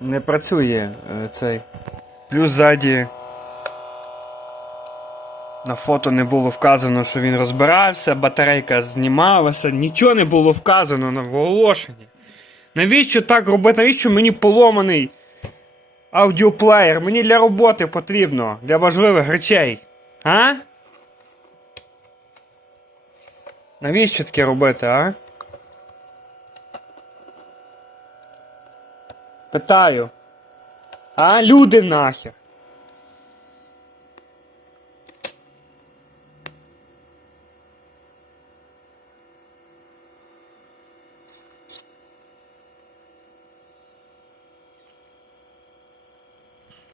Не працює цей. Плюс ззаді на фото не було вказано, що він розбирався, батарейка знімалася, нічого не було вказано на оголошенні. Навіщо так робити? Навіщо мені поломаний аудіоплеєр? Мені для роботи потрібно, для важливих речей. А? Навіщо таке робити, а? Питаю. А, люди нахер.